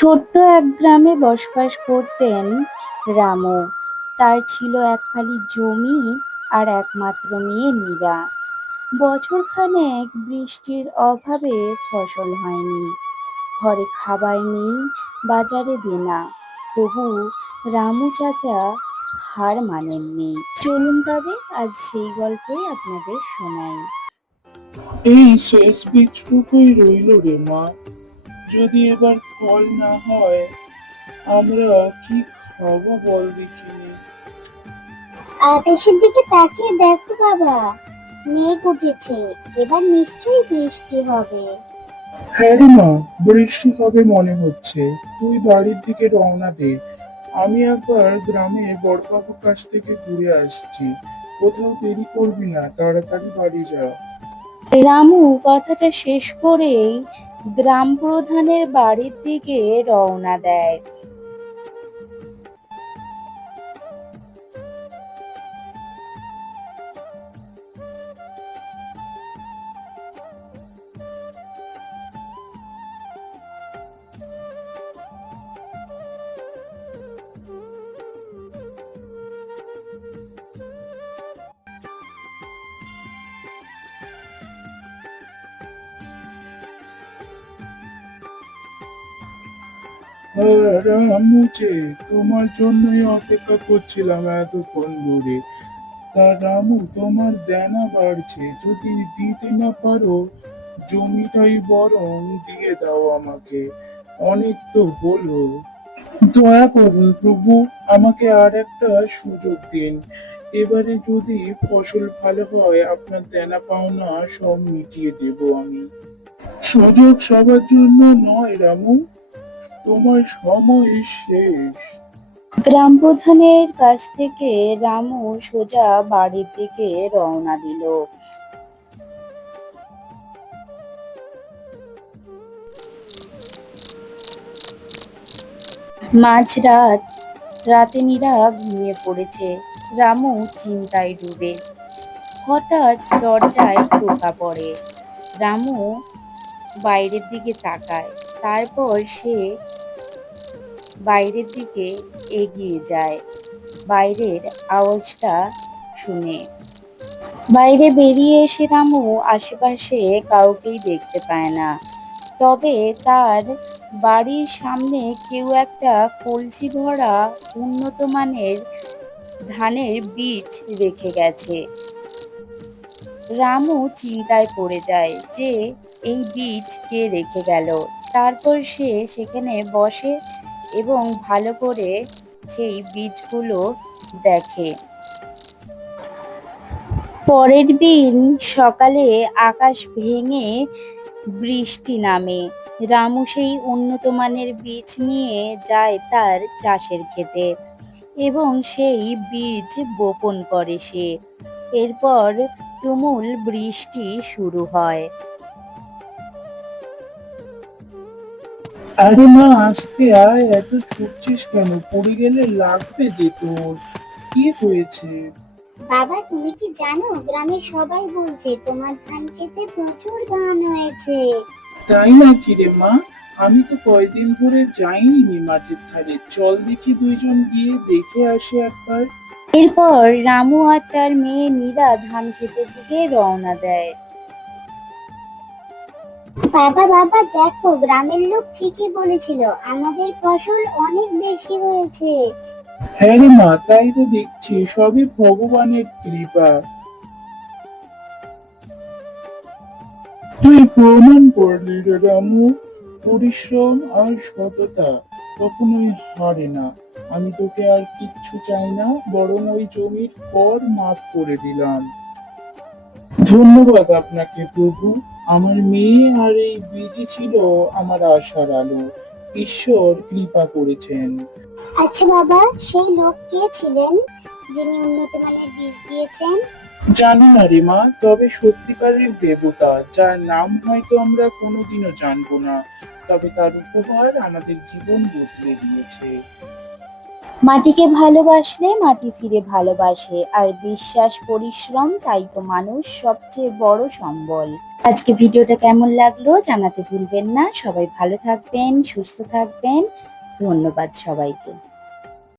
ছোট্ট এক গ্রামে বসবাস করতেন রামু। তার ছিল এক ফালি জমি আর একমাত্র মেয়ে মীরা। বছরখানেক বৃষ্টির অভাবে ফসল হয়নি, ঘরে খাবার নেই, বাজারে দেনা। তবু রামু চাচা হার মানেননি। চলুন তবে আজ সেই গল্পই আপনাদের শোনাই। এই শেষ বীজটুকুই রইল রে মা। যদি এবার ফল না হয়, আমরা কি খাবো বল দেখিনি। আকাশের দিকে তাকিয়ে দেখো বাবা, মেঘ উঠেছে। এবার নিশ্চয়ই বৃষ্টি হবে। হ্যাঁ রে মা, বৃষ্টি হবে মনে হচ্ছে। তুই বাড়ির দিকে রওনা দে। আমি একবার গ্রামে বড়বাবুর কাছ থেকে ঘুরে আসছি। কোথাও দেরি করবি না, তাড়াতাড়ি বাড়ি যা। রামু কথাটা শেষ করেই গ্রাম প্রধানের বাড়ির দিকে রওনা দেয়। হ্যাঁ রামু যে, তোমার জন্যই অপেক্ষা করছিলাম এতক্ষণ ধরে। তা রামু, তোমার দেনা বাড়ছে, যদি দিতে না পারো জমিটাই বরং দিয়ে দাও আমাকে। অনেক তো হলো। দয়া করুন প্রভু, আমাকে আর একটা সুযোগ দিন। এবারে যদি ফসল ভালো হয়, আপনার দেনা পাওনা সব মিটিয়ে দেব আমি। সুযোগ সবার জন্য নয় রামু, তোমার সময় শেষ। গ্রাম প্রধানের কাছ থেকে রামু সোজা বাড়ির দিকে রওনা দিল। মাঝরাত, রাতে নীরা ঘুমিয়ে পড়েছে। রামু চিন্তায় ডুবে। হঠাৎ দরজায় টোকা পড়ে। রামু বাইরের দিকে তাকায়। তারপর সে বাইরের দিকে এগিয়ে যায় বাইরের আওয়াজটা শুনে। বাইরে বেরিয়ে এসে রামু আশেপাশে কাউকেই দেখতে পায় না। তবে তার বাড়ির সামনে কেউ একটা কলসি ভরা উন্নত মানের ধানের বীজ রেখে গেছে। রামু চিন্তায় পড়ে যায় যে এই বীজ কে রেখে গেল। তারপর সে সেখানে বসে এবং ভালো করে সেই বীজগুলো দেখে। পরের দিন সকালে আকাশ ভেঙে বৃষ্টি নামে। রামু সেই উন্নত মানের বীজ নিয়ে যায় তার চাষের ক্ষেতে এবং সেই বীজ বপন করে সে। এরপর তুমুল বৃষ্টি শুরু হয়। আরে মা, আস্তে আয়, এত ছুটছিস কেন? পড়ে গেলে লাগবে যে তোর। কি হয়েছে? বাবা, তুমি কি জানো, গ্রামের সবাই বলছে তোমার ধান খেতে প্রচুর ধান হয়েছে। তাই নাকি রে মা? আমি তো কয়দিন ধরে যাইনি মাঠের ধারে। চল দেখি দুইজন গিয়ে দেখে আসি একবার। এরপর রামু আর তার মেয়ে নীরা ধান ক্ষেতের দিকে রওনা দেয়। বাবা বাবা, দেখো, গ্রামের লোক ঠিকই বলেছিল, আমাদের ফসল অনেক বেশি হয়েছে। হ্যাঁ রে মা, তাই তো দেখছি, সবই ভগবানের কৃপা। তুই প্রমাণ করলি রে রামু, পরিশ্রম আর সততা কখনোই হারে না। আমি তোকে আর কিচ্ছু চাই না, বরং ওই জমির কর মাফ করে দিলাম। ধন্যবাদ আপনাকে প্রভু। আমার মেয়ে আর এই বীজই ছিল আমার আশার আলো। ঈশ্বর কৃপা করেছেন। আচ্ছা বাবা, সেই লোক কে ছিলেন যিনি উন্নত মানের বীজ দিয়েছেন? জানি না রে মা, তবে সত্যিকারের দেবতা, যার নাম হয়তো আমরা কোনোদিনও জানবো না, তবে তার উপহার আমাদের জীবন বদলে দিয়েছে। মাটিকে ভালোবাসলে মাটি ফিরে ভালোবাসে, আর বিশ্বাস পরিশ্রম তাই তো মানুষ সবচেয়ে বড় সম্বল। আজকে ভিডিওটা কেমন লাগলো জানাতে ভুলবেন না। সবাই ভালো থাকবেন, সুস্থ থাকবেন। ধন্যবাদ সবাইকে।